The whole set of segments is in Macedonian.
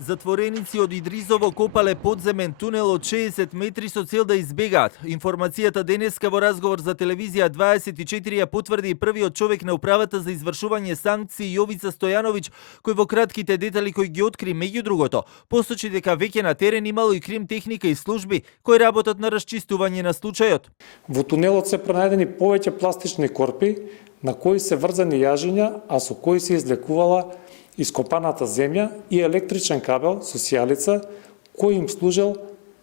Затвореници од Идризово копале подземен тунел од 60 метри со цел да избегаат. Информацијата денеска во разговор за телевизија 24 ја потврди првиот човек на управата за извршување санкции Јовица Стојановиќ, кој во кратките детали кои ги откри меѓу другото, посочи дека веќе на терен имало и крим техника и служби кои работат на расчистување на случајот. Во тунелот се пронајдени повеќе пластични корпи на кои се врзани јажиња, а со кои се излекувала ископаната земја и електричен кабел со сијалица кој им служел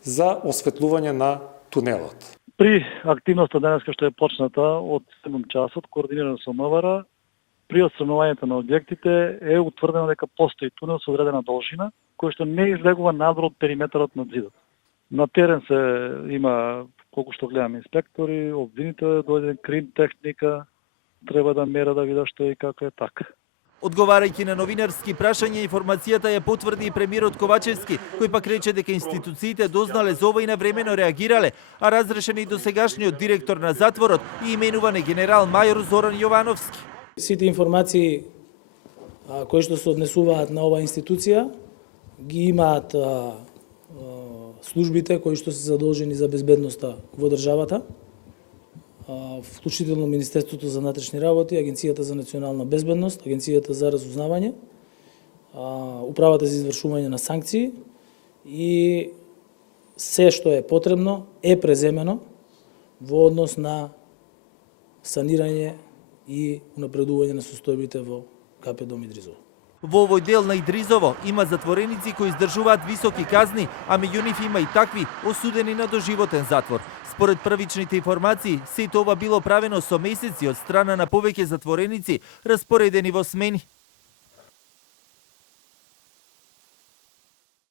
за осветлување на тунелот. При активноста денеска што е почната од 7 часот, координирано со МВР, при отстранувањето на објектите е утврдено дека постои тунел со одредена должина, кој што не излегува надвор од периметарот на зидот. На терен се има, колку што гледам, инспектори, обвините, дојде крим техника, треба да мера да видат што и како е така. Одговарајќи на новинарски прашања, информацијата ја потврди и премиерот Ковачевски, кој пак рече дека институциите дознале за ова и навремено реагирале, а разрешен и досегашниот директор на затворот и именуван е генерал мајор Зоран Јовановски. Сите информации кои што се однесуваат на оваа институција ги имаат службите кои што се задолжени за безбедноста во државата, вклучително Министерството за внатрешни работи, Агенцијата за национална безбедност, Агенцијата за разузнавање, Управата за извршување на санкции и се што е потребно е преземено во однос на санирање и унапредување на состојбите во КП Дом Идризово. Во овој дел на Идризово има затвореници кои издржуваат високи казни, а меѓу нив има и такви осудени на доживотен затвор. Според првичните информации, сето ова било правено со месеци од страна на повеќе затвореници, распоредени во смени.